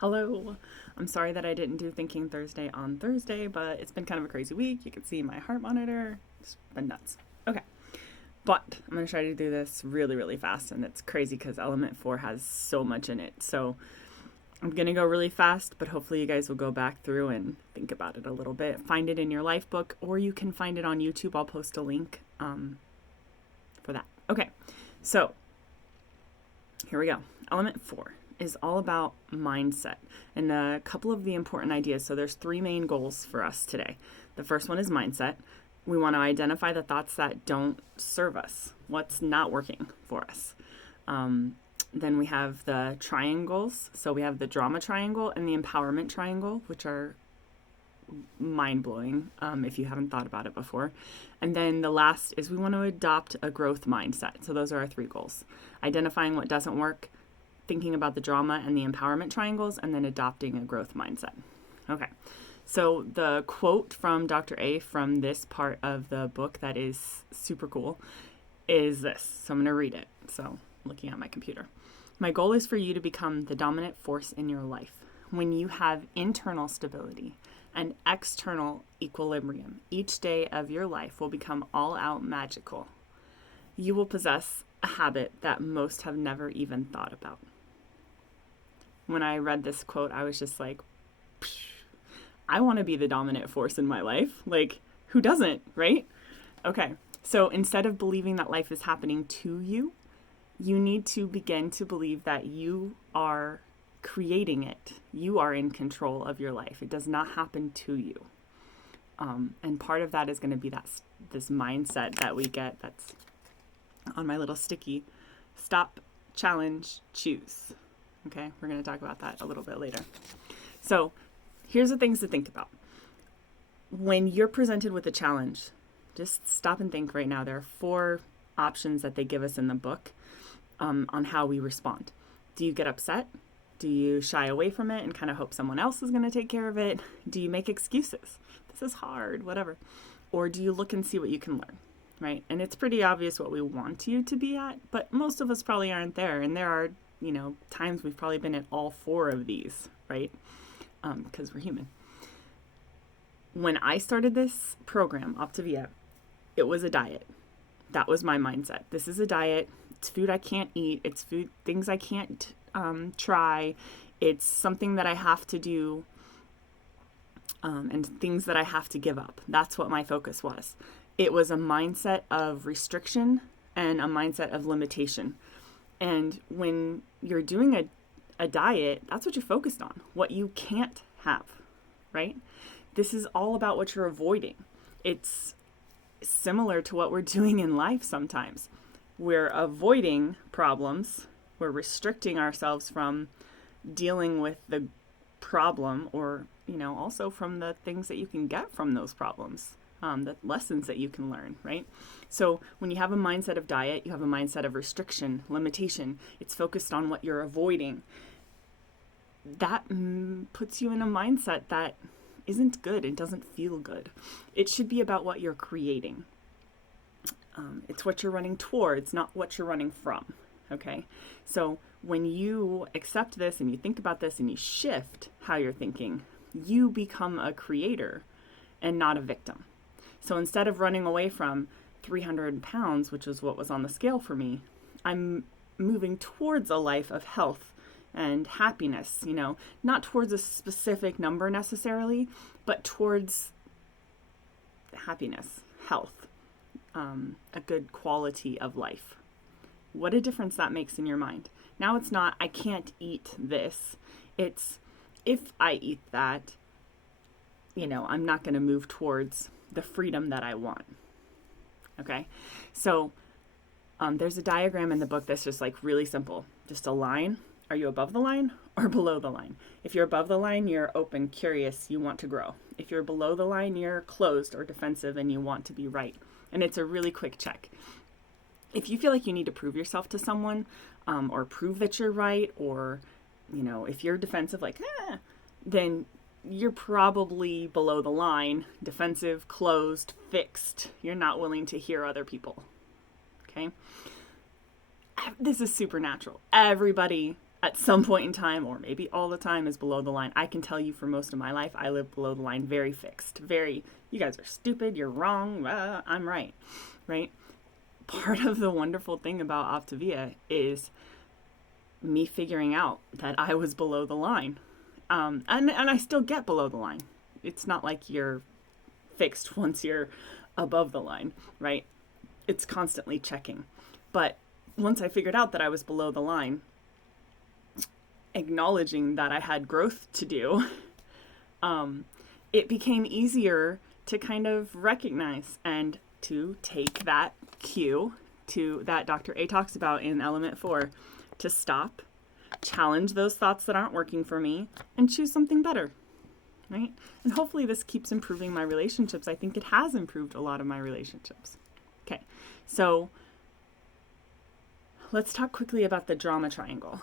Hello. I'm sorry that I didn't do Thinking Thursday on Thursday, but it's been kind of a crazy week. You can see my heart monitor. It's been nuts. Okay. But I'm going to try to do this really, really fast. And it's crazy because Element 4 has so much in it. So I'm going to go really fast, but hopefully you guys will go back through and think about it a little bit. Find it in your life book, or you can find it on YouTube. I'll post a link for that. Okay. So here we go. Element 4 is all about mindset and a couple of the important ideas. So there's three main goals for us today. The first one is mindset. We want to identify the thoughts that don't serve us, what's not working for us. Then we have the triangles. So we have the drama triangle and the empowerment triangle, which are mind-blowing if you haven't thought about it before. And then the last is we want to adopt a growth mindset. So those are our three goals. Identifying what doesn't work, thinking about the drama and the empowerment triangles, and then adopting a growth mindset. Okay, so the quote from Dr. A from this part of the book that is super cool is this. So I'm going to read it. So I'm looking at my computer. My goal is for you to become the dominant force in your life. When you have internal stability and external equilibrium, each day of your life will become all out magical. You will possess a habit that most have never even thought about. When I read this quote, I was just like, I want to be the dominant force in my life. Like, who doesn't, right? Okay, so instead of believing that life is happening to you, you need to begin to believe that you are creating it. You are in control of your life. It does not happen to you. And part of that is going to be this mindset that we get that's on my little sticky. Stop, challenge, choose. Okay, we're going to talk about that a little bit later. So here's the things to think about. When you're presented with a challenge, just stop and think right now. There are 4 options that they give us in the book on how we respond. Do you get upset? Do you shy away from it and kind of hope someone else is going to take care of it? Do you make excuses? This is hard, whatever. Or do you look and see what you can learn, right? And it's pretty obvious what we want you to be at, but most of us probably aren't there. And there are, times we've probably been at all 4 of these, right? Because we're human. When I started this program, Optavia, it was a diet. That was my mindset. This is a diet. It's food I can't eat. It's things I can't try. It's something that I have to do and things that I have to give up. That's what my focus was. It was a mindset of restriction and a mindset of limitation. And when you're doing a diet, that's what you're focused on, what you can't have, right? This is all about what you're avoiding. It's similar to what we're doing in life sometimes. We're avoiding problems. We're restricting ourselves from dealing with the problem or, also from the things that you can get from those problems, the lessons that you can learn, right? So when you have a mindset of diet, you have a mindset of restriction, limitation. It's focused on what you're avoiding. That puts you in a mindset that isn't good. It doesn't feel good. It should be about what you're creating. It's what you're running towards, not what you're running from. Okay? So when you accept this and you think about this and you shift how you're thinking, you become a creator and not a victim. So instead of running away from 300 pounds, which is what was on the scale for me, I'm moving towards a life of health and happiness, not towards a specific number necessarily, but towards happiness, health, a good quality of life. What a difference that makes in your mind. Now it's not, I can't eat this. It's, if I eat that, I'm not going to move towards the freedom that I want. Okay? So there's a diagram in the book that's just like really simple. Just a line. Are you above the line or below the line? If you're above the line, you're open, curious, you want to grow. If you're below the line, you're closed or defensive and you want to be right. And it's a really quick check. If you feel like you need to prove yourself to someone or prove that you're right, or, if you're defensive, then you're probably below the line, defensive, closed, fixed. You're not willing to hear other people. Okay? This is supernatural. Everybody at some point in time, or maybe all the time, is below the line. I can tell you for most of my life, I live below the line, very fixed, very, you guys are stupid, you're wrong, I'm right, right? Part of the wonderful thing about Optavia is me figuring out that I was below the line. And I still get below the line. It's not like you're fixed once you're above the line, right? It's constantly checking. But once I figured out that I was below the line, acknowledging that I had growth to do, it became easier to kind of recognize and to take that cue to that Dr. A talks about in Element 4, to stop, challenge those thoughts that aren't working for me, and choose something better, right? And hopefully this keeps improving my relationships. I think it has improved a lot of my relationships. Okay, so let's talk quickly about the drama triangle.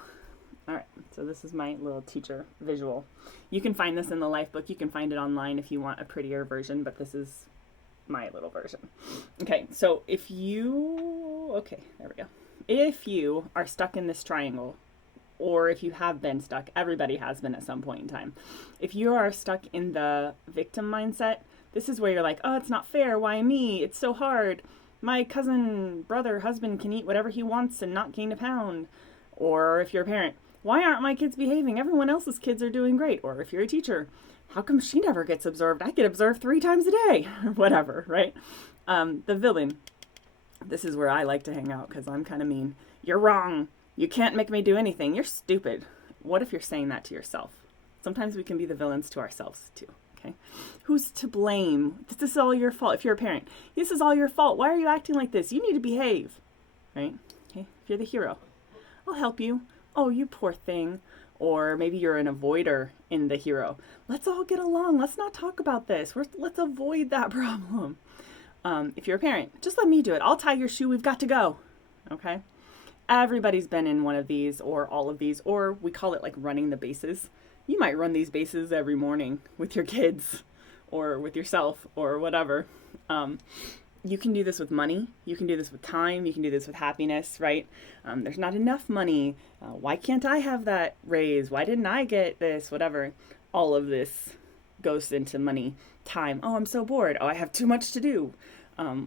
All right, so this is my little teacher visual. You can find this in the Life book. You can find it online if you want a prettier version, but this is my little version. Okay, so if you are stuck in this triangle, or if you have been stuck, everybody has been at some point in time. If you are stuck in the victim mindset, this is where you're like, oh, it's not fair. Why me? It's so hard. My cousin, brother, husband can eat whatever he wants and not gain a pound. Or if you're a parent, why aren't my kids behaving? Everyone else's kids are doing great. Or if you're a teacher, how come she never gets observed? I get observed 3 times a day, or whatever, right? The villain. This is where I like to hang out because I'm kind of mean. You're wrong. You can't make me do anything. You're stupid. What if you're saying that to yourself? Sometimes we can be the villains to ourselves too, okay? Who's to blame? This is all your fault. If you're a parent, this is all your fault. Why are you acting like this? You need to behave, right? Okay. If you're the hero, I'll help you. Oh, you poor thing. Or maybe you're an avoider in the hero. Let's all get along. Let's not talk about this. Let's avoid that problem. If you're a parent, just let me do it. I'll tie your shoe. We've got to go. Okay? Everybody's been in one of these or all of these, or we call it like running the bases. You might run these bases every morning with your kids or with yourself or whatever. You can do this with money. You can do this with time. You can do this with happiness, right? There's not enough money. Why can't I have that raise? Why didn't I get this? Whatever. All of this goes into money, time. Oh, I'm so bored. Oh, I have too much to do.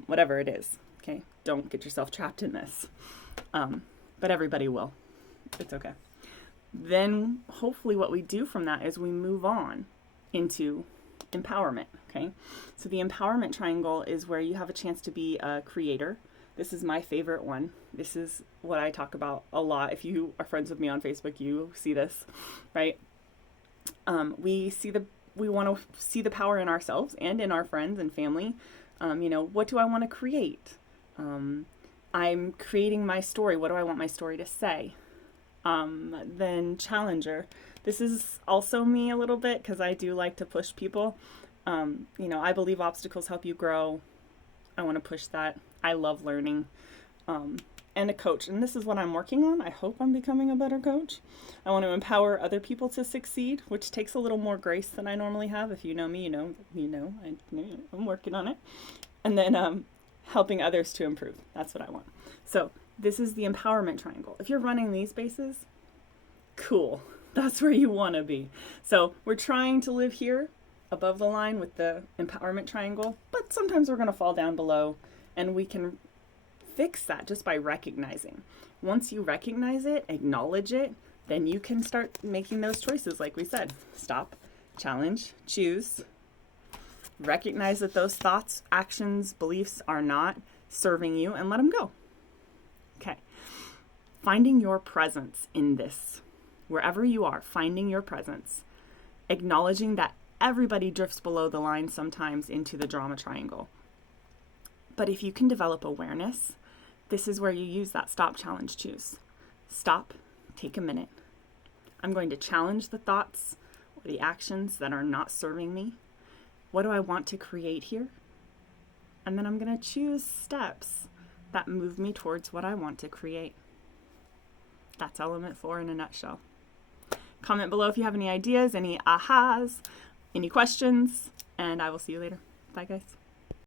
Whatever it is. Okay. Don't get yourself trapped in this. But everybody will. It's okay. Then hopefully what we do from that is we move on into empowerment. Okay. So the empowerment triangle is where you have a chance to be a creator. This is my favorite one. This is what I talk about a lot. If you are friends with me on Facebook, you see this, right? We want to see the power in ourselves and in our friends and family. What do I want to create? I'm creating my story. What do I want my story to say? Then challenger. This is also me a little bit because I do like to push people. I believe obstacles help you grow. I want to push that. I love learning. And a coach. And this is what I'm working on. I hope I'm becoming a better coach. I want to empower other people to succeed, which takes a little more grace than I normally have. If you know me, I'm working on it. And then helping others to improve. That's what I want. So this is the empowerment triangle. If you're running these bases, cool. That's where you want to be. So we're trying to live here above the line with the empowerment triangle, but sometimes we're going to fall down below, and we can fix that just by recognizing. Once you recognize it, acknowledge it, then you can start making those choices like we said. Stop, challenge, choose. Recognize that those thoughts, actions, beliefs are not serving you and let them go. Okay. Finding your presence in this. Wherever you are, finding your presence. Acknowledging that everybody drifts below the line sometimes into the drama triangle. But if you can develop awareness, this is where you use that stop, challenge, choose. Stop, take a minute. I'm going to challenge the thoughts or the actions that are not serving me. What do I want to create here? And then I'm going to choose steps that move me towards what I want to create. That's Element 4 in a nutshell. Comment below if you have any ideas, any ahas, any questions, and I will see you later. Bye, guys.